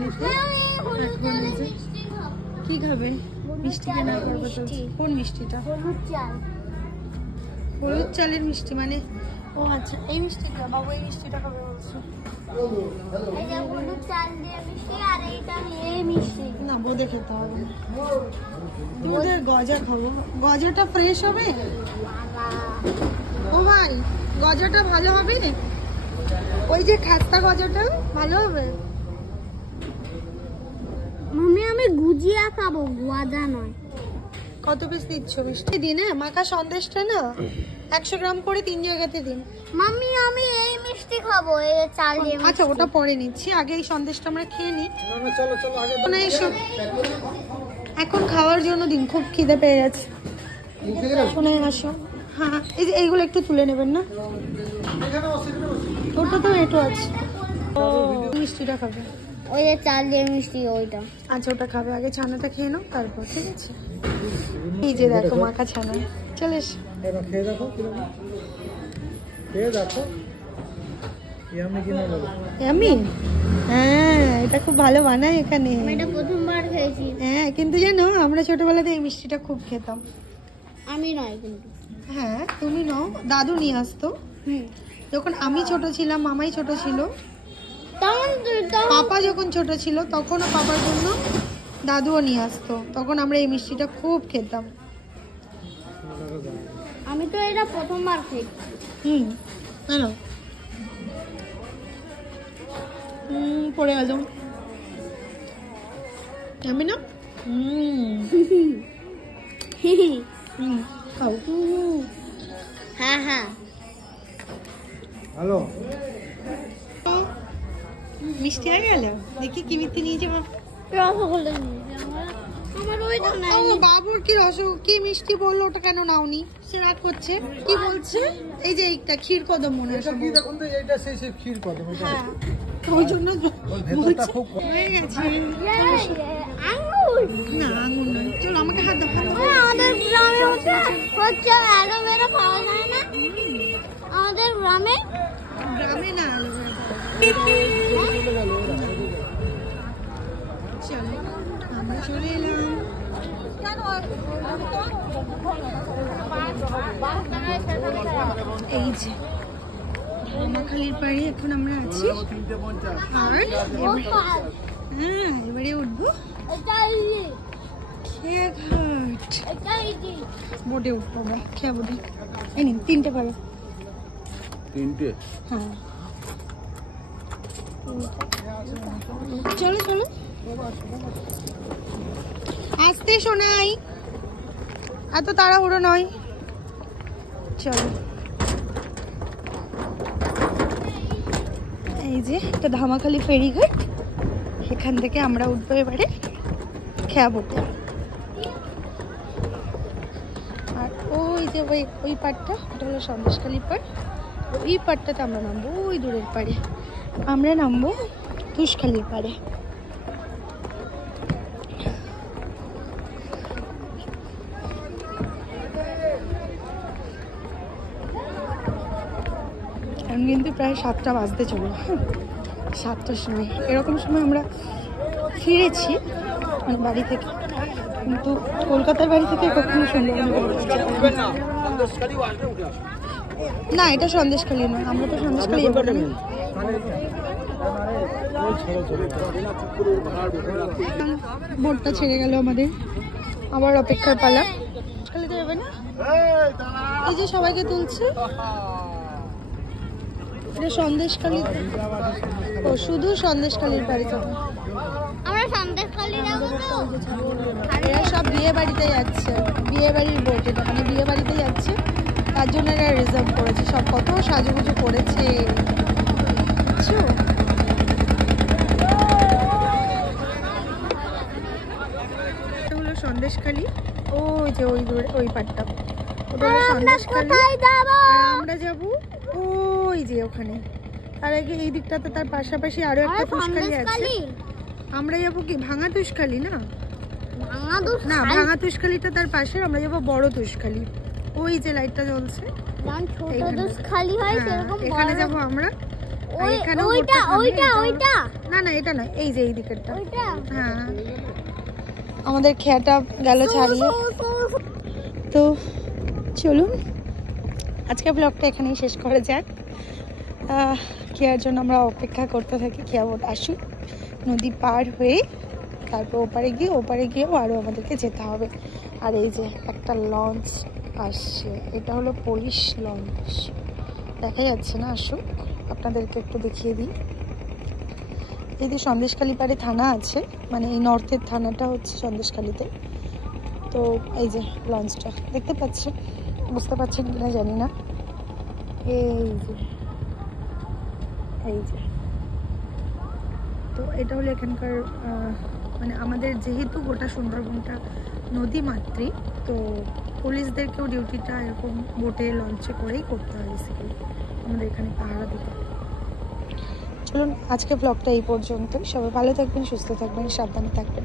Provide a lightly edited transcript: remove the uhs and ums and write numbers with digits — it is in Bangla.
নিতে। কি খাবে? মিষ্টি কেনা করবো তো। কোন মিষ্টিটা? হলুদ চালের মিষ্টি মানে? ও আচ্ছা, এই মিষ্টিটা। বাবু এই মিষ্টিটা খাবে বলছে। না, বোঁদে খেতে হবে। তুমি তো গজা খাবো। গজাটা ফ্রেশ হবে? ও ভাই, গজাটা ভালো হবে? ওই যে খাস্তা গজাটা ভালো হবে? মাম্মি আমি গুজিয়া খাবো, গজা নয়। কত পিস দিচ্ছ মিষ্টি? দিন মাখা সন্দেশটা না 100 গ্রাম করে 3 জায়গাতে দিন। মাম্মি আমি এই মিষ্টি খাবো, এই চাল দিয়ে। আচ্ছা, ওটা পরে নিচ্ছি, আগে এই সন্দেশটা আমরা খেয়ে নিই। চলো চলো আগে না, এসব এখন খাওয়ার জন্য দিন, খুব খিদে পেয়ে গেছে। শোনাই আসো। হ্যাঁ, এই যে এইগুলো একটু তুলে নেবেন না? ওটা তো এটো আছে। ও মিষ্টিটা খাবে? ওই যে চাল দিয়ে মিষ্টি ওইটা। আচ্ছা, ওটা খাবে। আগে ছানাটা খেয়ে নাও, তারপর। ঠিক আছে? এই যে দেখো মাখা ছানা। চলে এসো, খেয়ে দেখো। খেয়ে দেখো। ইয়ামি? হ্যাঁ, এটা খুব ভালো বানায় এখানে। আমি এটা প্রথমবার খেয়েছি। হ্যাঁ, কিন্তু জানো আমরা ছোটবেলাতে এই মিষ্টিটা খুব খেতাম। আমি নয় কিন্তু। হ্যাঁ, তুমি নাও, দাদু নিয়ে আসতো। যখন আমি ছোট ছিলাম, মামাই ছোট ছিল, পাপা যখন ছোট ছিল তখনও পাপার জন্য দাদুও নিয়ে আসতো। তখন আমরা এই মিষ্টিটা খুব খেতাম। আমি তো এটা প্রথমবার খেয়েছি। কেন? পড়ে গেল। আমি না খাও। হ্যাঁ হ্যাঁ। হ্যালো, মিষ্টি হয়ে গেল? দেখি কি মিষ্টি নিয়েছে। রসগোল্লা আমার ওইটা নাই। ও বাবুর কি কি মিষ্টি বললো, ওটা কেন নাওনি? সে রাগ করছে। কি বলছে? এই যে এইটা ক্ষীর কদম মনে হয়। কি দেখুন তো, এইটা সেই ক্ষীর কদম। হ্যাঁ, ওই জন্য ভেতরটা খুব হয়ে গেছে। আঙ্গুর না, আঙ্গুর নয়। চলো আমাকে হাত দাও। আমাদের গ্রামে হচ্ছে অ্যালোভেরা পাওয়া যায় না? আমাদের গ্রামে না চলো আমরা চলে এলাম। এই যে ধামাখালির পাড়ে এখন আমরা আছি। আর হ্যাঁ, এবারে উঠবো খেয়াঘাট। বোটে উঠবো আমরা, খেয়া বোটে। এই নিন 3টে পারো। 3টে? হ্যাঁ, চলো চলো। আসতে শোনাই, এত তাড়াহুড়ো নয়। চলো, এই যে এটা ধামাখালি ফেরিঘাট। এখান থেকে আমরা উঠবো এবারে খেয়া বোটে। আর ওই যে ওই পাড়টা, ওটা হলো সন্দেশখালি পাড়। ওই পাড়টাতে আমরা নামবো, ওই দূরের পাড়ে আমরা নামবো তুষখালির পাড়ে। এখন কিন্তু প্রায় 7টা বাজতে চলো। 7টার সময়, এরকম সময় আমরা ফিরেছি মানে বাড়ি থেকে, কিন্তু কলকাতার বাড়ি থেকে কখনো না। এটা সন্দেশখালি নয়, আমরা তো সন্দেশখালি যাবো না। বোটটা ছেড়ে গেল আমাদের, আবার অপেক্ষার পালা। খালিতে যাবে না? এই যে সবাইকে তুলছে। এটা সন্দেশখালি। ও শুধু সন্দেশখালির বাড়ি যাবো আমরা। সন্দেশখালি যাবো তো। এরা সব বিয়ে বাড়িতে যাচ্ছে, বিয়ে বাড়ির বোট এটা, মানে বিয়ে বাড়িতে যাচ্ছে, তার জন্য এরা রিজার্ভ করেছে। সব কত সাজুগুজু করেছে। হলো সন্দেশখালি। ওই যে ওই দূরে ওই পাড়টা, ওটা হলো সন্দেশখালি। আমরা যাবো ওই যে ওখানে। তার আগে এই দিকটাতে, তার পাশাপাশি আরো একটা তুষখালি আছে। আমরা যাবো কি ভাঙা তুষখালি? না না, ভাঙা তুষখালিটা তার পাশে। আমরা যাবো বড় তুষখালি। ওই যে লাইটটা জ্বলছে, খালি হয় এখানে যাবো আমরা। আর এখানেও ওইটা বোটটা থামে, ওইটা এটা হলো- ওইটা না না এটা নয়, এই যে এই দিকেরটা। ওইটা হ্যাঁ আমাদের খেয়াটা গেল ছাড়িয়ে। তো চলুন আজকে ব্লগটা এখানেই শেষ করা যাক। খেয়ার জন্য আমরা অপেক্ষা করতে থাকি, খেয়া বোট আসুক নদী পার হয়ে, তারপর ওপারে গিয়েও আরও আমাদেরকে যেতে হবে। আর এই যে একটা লঞ্চ আসছে, এটা হলো পুলিশ লঞ্চ, দেখা যাচ্ছে না, আসুক আপনাদেরকে একটু দেখিয়ে দিই। এই যে সন্দেশখালী পাড়ে থানা আছে, মানে এই নর্থের থানাটা হচ্ছে সন্দেশখালীতে। তো এই যে লঞ্চটা দেখতে পাচ্ছেন, বুঝতে পারছেন কিনা জানি না, এই যে তো এটা হলো এখানকার মানে আমাদের যেহেতু গোটা সুন্দরবনটা নদী মাতৃক, তো পুলিশদেরকেও ডিউটিটা এরকম বোটে লঞ্চে করেই করতে হয় বেসিক্যালি, আমাদের এখানে পাহারা দিতে। চলুন আজকে ব্লগটা এই পর্যন্তই, সবাই ভালো থাকবেন, সুস্থ থাকবেন, সাবধানে থাকবেন।